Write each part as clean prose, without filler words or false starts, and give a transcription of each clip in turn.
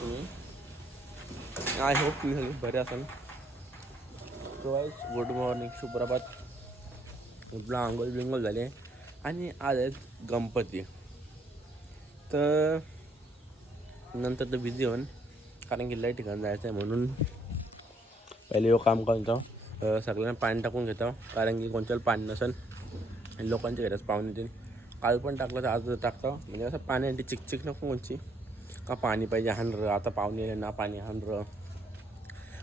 तुम्ही. I hope तुम्ही सगळे बरे असाल. सो गाईज गुड मॉर्निंग, सुप्रभात. आपला आंघोळ बिंगोळ झाले आणि आज आहेत गणपती. तर नंतर तर बिझी होऊन, कारण की लय ठिकाण जायचं आहे म्हणून पहिले यो काम करतो. सगळ्यांना पाणी टाकून घेतो, कारण की कोणत्याला पाणी नसेल लोकांच्या घरात पाहुणे येतील. काल पण टाकलं तर आज टाकतो, म्हणजे असं पाण्यासाठी चिकचिक नको कोणची का पाणी पाहिजे हाणरं. आता पाहुणे येईल ना, पाणी हाणरं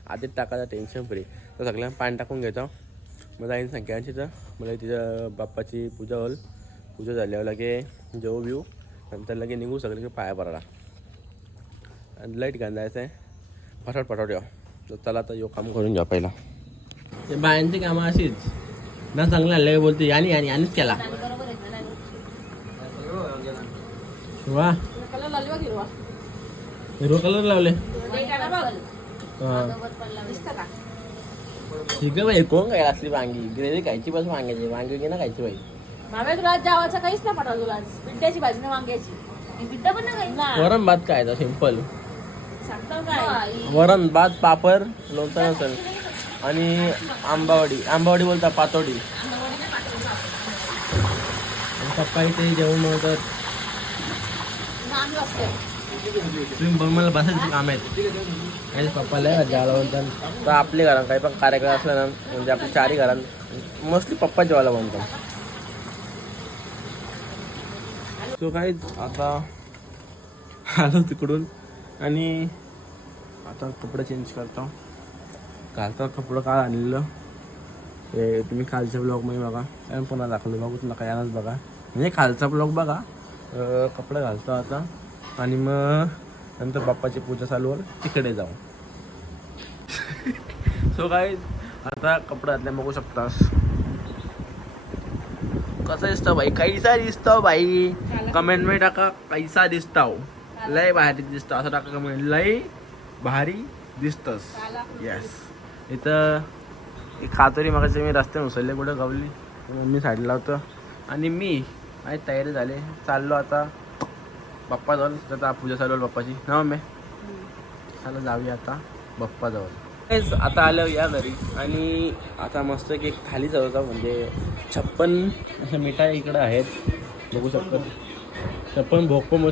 आधीच टाकायचं टेन्शन फ्री. तर सगळ्यांना पाणी टाकून घेतो. मग जाईन संख्यांची, तर मला तिथं बाप्पाची पूजा होईल. पूजा झाल्यावर लगे जेवू बिऊ, नंतर लगे निघू सगळे पाया पडायला. आणि लाईट घालून जायचं आहे फटाफट येऊ. तर चला तर यो काम करून घ्या पहिला. ते बायांची कामं अशीच ना, चांगलं लय बोलते यानीच केला वा. हिरवा कलर लावले. ठीक आहे बाई, कोण काय असली वांगी ग्रेव्ही खायची बस, वांग्याची वांगी घे ना खायची बाई. मामे तुला जेवायचं काहीच नाही पडला तुला. पिंट्याची भाजी ना वांग्याची. पिंट्या पण नाही. वरण भात काय सिंपल सांगतो काय, वरण भात पापड लोणचं नसेल आणि आंबावडी बोलता पातोडी. पप्पा इथे जेवण बनवतात. तुम्ही बघ, मला बसायचं काम आहेत आणि पप्पाला जेवायला बनतात. तर आपल्या घरात काही पण कार्यक्रम असला ना, म्हणजे आपल्या चारही घरात मोस्टली पप्पा जेवायला बनतात. तो काही आता आलो तिकडून आणि आता कपडे चेंज करतो. कालचा कपडं काल आणलेलं ते तुम्ही कालच्या ब्लॉगमध्ये बघा, आणि पुन्हा दाखवलं बघू तुला काय आणाच बघा, म्हणजे खालचा ब्लॉग बघा. कपडे घालतो आता आणि मग नंतर बाप्पाची पूजा चालूवर तिकडे जाऊ. सो काय आता कपडे घातले बघू शकतास. कसा दिसतो भाई, कैसा दिसतो भाई, कमेंट मध्ये टाका कैसा दिसतो. लय भारी दिसतो असं टाका कमेंट, लय भारी दिसतस. येस. इथं एक खातोरी मगाशी मी रस्त्याने उचलले, कुठं गावली मम्मी साईडला होतं आणि मी माझी तयारी झाली, चाललो आता बाप्पाजवळ. आता पूजा चालू बाप्पाची ना मम्मी, चला जाऊया आता बाप्पाजवळ. आता आलं या घरी आणि आता मस्त की खाली जाऊ, म्हणजे 56 असं मिठाई इकडं आहेत बघू शकतात. 56 भोग पण बोलू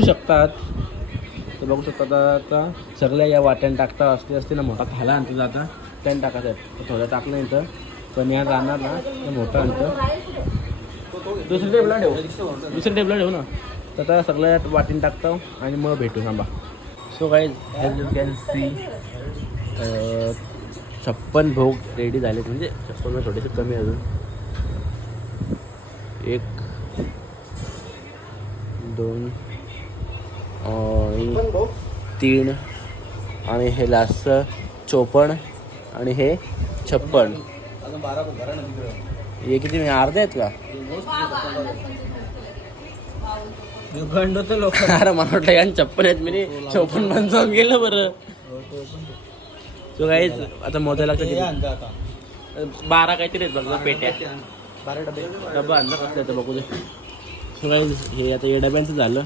शकतात. तर बघू शकतात आता सगळ्या या वाट्याने टाकतात. असते ना मोठा थाला आणतो जाता त्याने टाकायचं आहे. थोडं टाकलं नंतर पण या राहणार ना तर मोठं आणतं. दुसऱ्या टेबला ठेवू ना. तर आता सगळ्या वाटीने टाकतो आणि मग भेटू थांबा. So guys as you can see 56 भोग रेडी झाले, म्हणजे 56 थोडेसे कमी अजून. 1 2 आणि 3 आणि हे लास्ट 54 आणि हे 56. हे किती अर्धे आहेत का? लोक अरे मला वाटलं या 56 आहेत, मी 54 पण जाऊन गेलं बरं. सो काही आता मोजायला लागतं. 12 काहीतरी आहेत बघ पेट्या, 12 डबा आणलं कसं बघू दे. सो काही हे आता या डब्यांचं झालं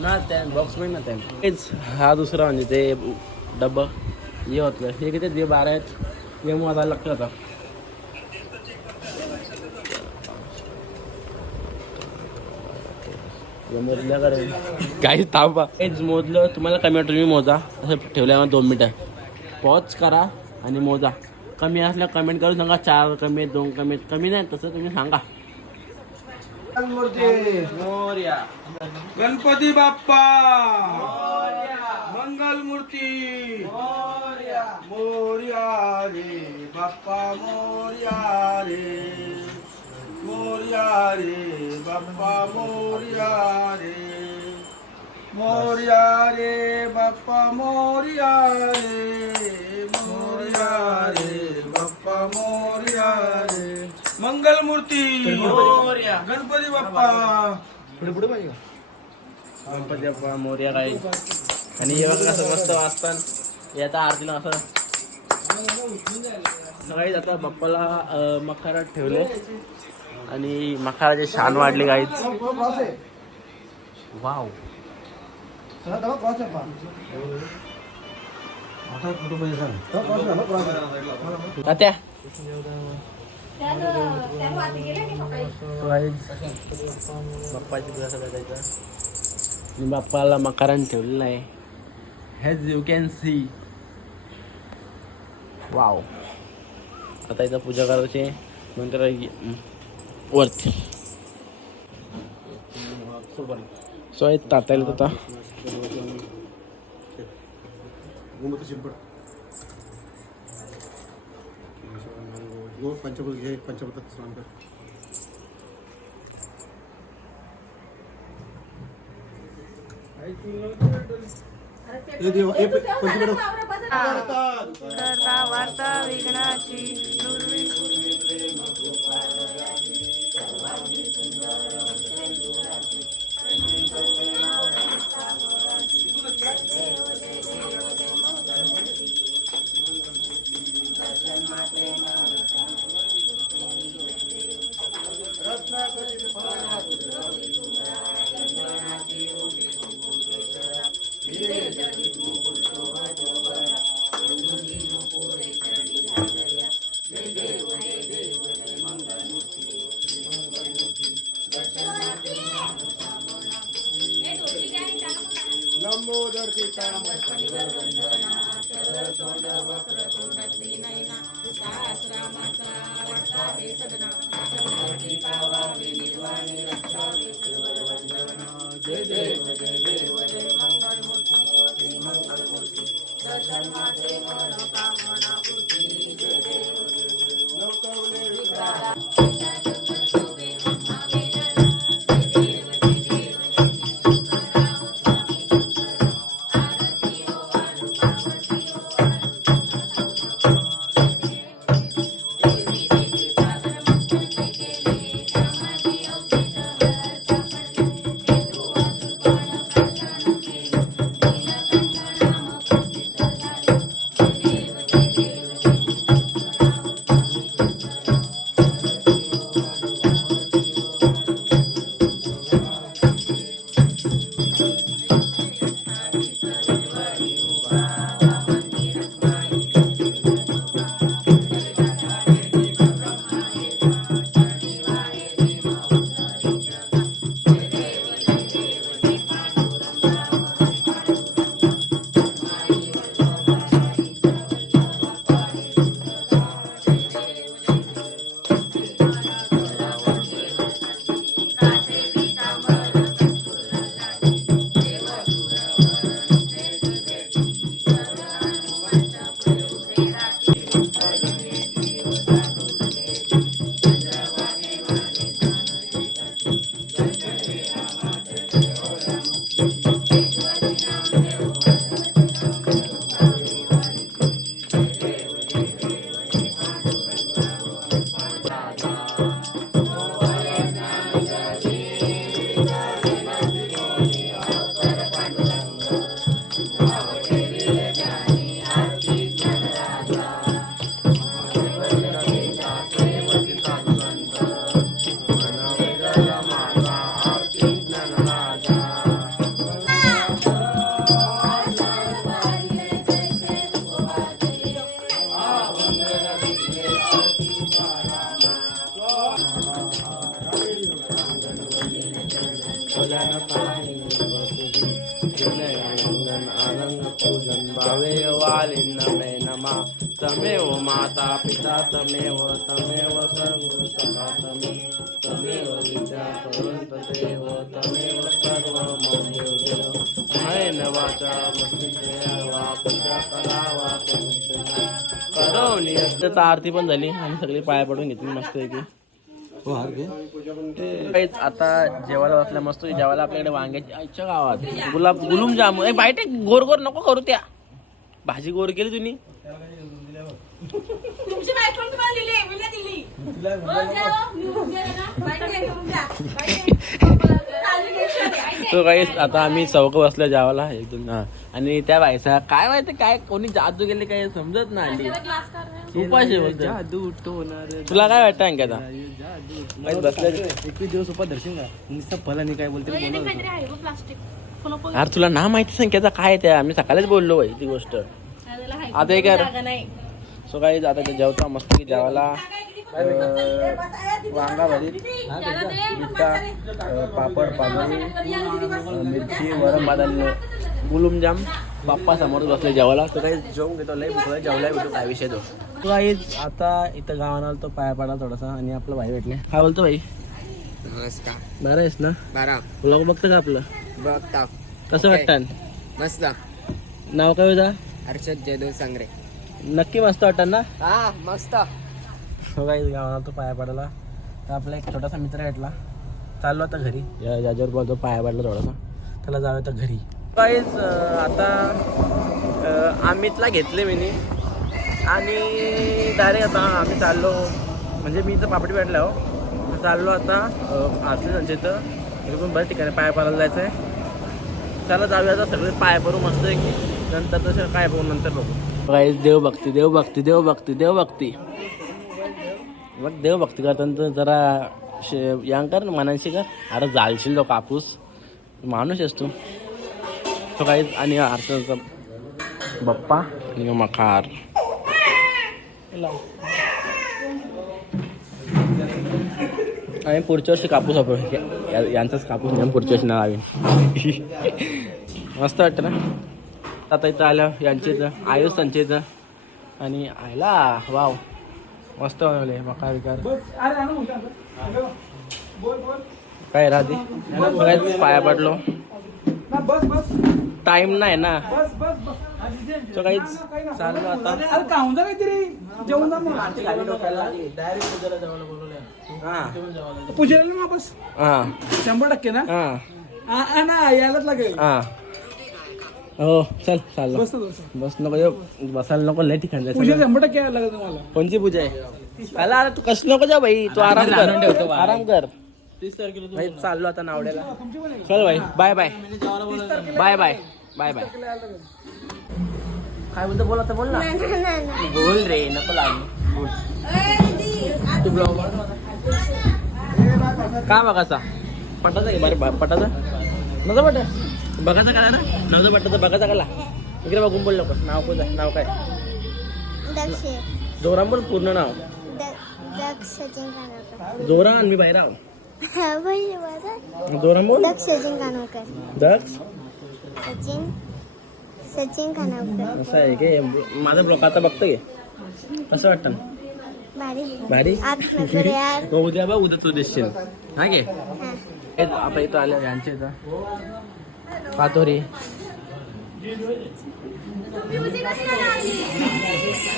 ना, त्या बॉक्समध्ये ना त्या हेच. हा दुसरा म्हणजे ते डब्बा हे होतं, हे किती 12 आहेत. हे मोजायला लागतं आता. काही थांबा, हेच मोजलं तुम्हाला कमी वाटतं तुम्ही मोजा. असं ठेवल्यावर 2 मिनटं पॉज करा आणि मोजा. कमी असल्या कमेंट करून सांगा, 4 कमी 2 कमी, कमी नाही तसं तुम्ही सांगा. मोरया गणपती बाप्पा मंगल मूर्ती मोरया रे बाप्पा, मोरया रे बाप्पा, मोरया रे बाप्पा, मोरया रे बाप्पा, मोरया रे. मंगल मूर्ती मोरया गणपती बाप्पा. पुढे पाहिजे का गणपती बाप्पा मोरया काय. आणि हे बघा कसं मस्त वाचतात आता आरतीला असं. सकाळी आता बाप्पाला मखारात ठेवले आणि मखाराचे छान वाढले गाईच. वाव तात्या बाप्पाची पूजा करायचा आणि बाप्पाला मकारान ठेवलेला आहे has you can see. Wow आता इथं पूजा करायची नंतर वरती सो आहे तात्याला आता पंचभूत घे पंचभूतात स्नान कर. हे देव हे पंचभूत करता वार्ता विघ्नाची लंबोदर तमेव माता पिता तमेव तमेव सर्व सखा तमेव विद्या देव तमेव सर्व मौल्य देव नयन वाचा मस्तिष्कया वा पूजा करावा करवणी तर आरती पण झाली आणि सगळी पाया पडून घेतली मस्त आहे. आता जेवायला बसल्या मस्त जेवायला आपल्याकडे वांग्याची आईच्या गावात गुलाब गुलूम जामून बाईट गोर गोर नको करू त्या भाजी गोर केली तुम्ही तुमची बायको तुम्हाला दिली मी नाही दिली हो, द्या हो. मी उद्या आहे ना. बाईक द्या, घेऊन द्या. बाईक द्या. चालू घे, शोधे. ऐक तो काही आता आम्ही चौक बसल्या जेवायला एक दोन हा. आणि त्या बायसा काय माहिती काय कोणी जादू गेले काय समजत ना आली त्याला ग्लास काढ रे. उपाशी बोलतो तुला काय वाटतं अंकित आता बसल्या 21 दिवस उपास दर्शन का नुसतं फलानी काय बोलते हे नाही काहीतरी आहे बघ, प्लास्टिक फुलं पण- यार तुला ना माहिती संख्याचा काय त्या आम्ही सकाळीच बोललो बाई ती गोष्ट त्याला आहे. आता हे कर. जागा नाही. सो काही आता ते जेवता मस्त की जेवायला वांगा भरीत त्याला दे. बिट्टा पापड पापडी मिरची वरण भात आणि गुलाबजाम बाप्पा समोर बसले जेवायला तो काही जेवून घेतो लय भूक जेवलाय भेटतो काय विषय तो काही आता इथं गावाला आलो तो पाया पडा थोडासा आणि आपलं भाई भेटले काय बोलतो भाई नमस्कार बरं आहेस ना बारा ब्लॉग बघतं का आपलं बघता कसं वाटतं मस्त नाव काय होता हर्षद जयदेव सांगरे नक्की मस्त वाटतं ना हा मस्त हो काही गावाला तो पाया पडायला तर आपला एक छोटासा मित्र भेटला चाललो आता घरी याच्यावर बोलतो पाया पडला थोडासा त्याला जाऊया आता घरी काहीच आता अमितला घेतले मी आणि डायरेक्ट आता आम्ही चाललो म्हणजे मी इथं पापडी भेटला हो चाललो आता आरती त्यांच्या इथं इकडून बऱ्याच ठिकाणी पाया पडायला जायचं आहे चला जाऊया आता सगळे पाया पडू मस्त आहे की नंतर तसं काय बघू नंतर बघू काहीच देवभक्ती देवभक्ती देवभक्ती देवभक्ती बघ देवभक्ती करताना जरा यांग कर मनाशी कर अरे जालशील तो कापूस माणूस आहेस तू तो काहीच आणि आरतीचा बाप्पा आणि मखार आणि पुढच्या वर्षी कापूस आपण यांचाच कापूस नाही पुढच्या वर्षी नाव मस्त वाटतं ना आता इथं आल्या यांच्या इथं आयुष त्यांच्या इथं आणि आयला वाव मस्त बनवले मकार विकार काय राहते काय पाया पडलो टाइम नाही ना तो काही चाललो आता पूजेला वापस हा 100% ना हा ना यायलाच लागेल हा हो चल चाललो बस बस नको येऊ बसायला नको लय ठिकाण पूजेला जायचं 100% यायला लागेल तुम्हाला कोणची पूजा आहे आला अरे तू कसं नको जा भाई तू आराम कर आराम कर भाई चाललो आता नावड्याला चल भाई bye bye bye bye bye bye काय बोलतो बोल आता बोल ना बोल रे नको लागू तू ब्लॉग काय बघायचा पटाचा आहे बरं पटाचा नव्हता पटा बघायचा कला ना नव्हतं पटाचा बघायचा कला इकडे बघून बोल नको नाव कोण नाव काय जोराम बोल पूर्ण नाव जोरान मी बाहेर आहो जोराम बोल सचिन कानवकर दक्ष सचिन कानवकर असं आहे की माझं ब्लॉग आता बघतो घे कसं वाटतं भारी भारी आज नजर यार हो उद्या बघ उद्या तू दिसशील हा घे आता इथं आल्या यांच्या इथं पातोरी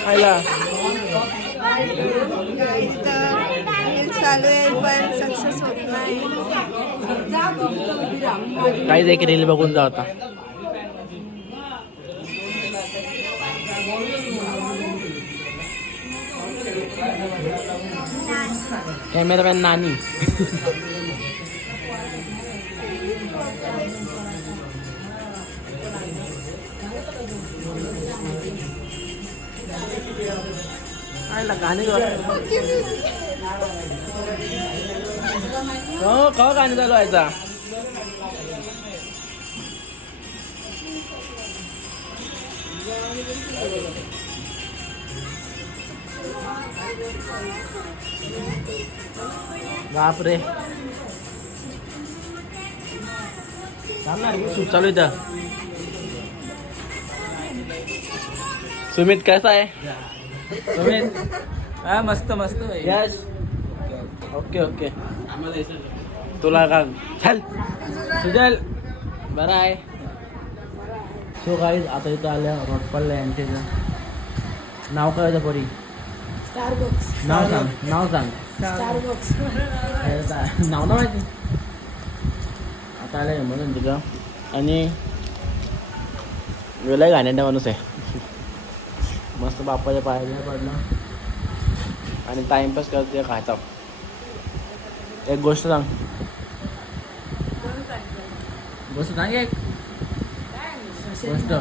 आयला चालू आहे पण सक्सेस होत नाही काहीच एक रील बघून जा आता कॅमेरामॅन नानी गाणे हो का गाणे चालू व्हायचा बापरे चालू इथं सुमित कैसा आहे सुमित हा मस्त मस्त यस ओके ओके तुला का चल सुजल बरं आहे सो गाईज आता इथं आल्या रोटपल्ला यांच्या इथं नाव काय होतं पोरी नाव सांग नाव सांग नाव ना माहिती आता आलं म्हणून तुझं आणि वेळा गाण्याचा माणूस आहे मस्त बापाच्या पायाला पडला आणि टाइमपास करते खायचा. एक गोष्ट सांग. गोष्ट सांग एक गोष्ट.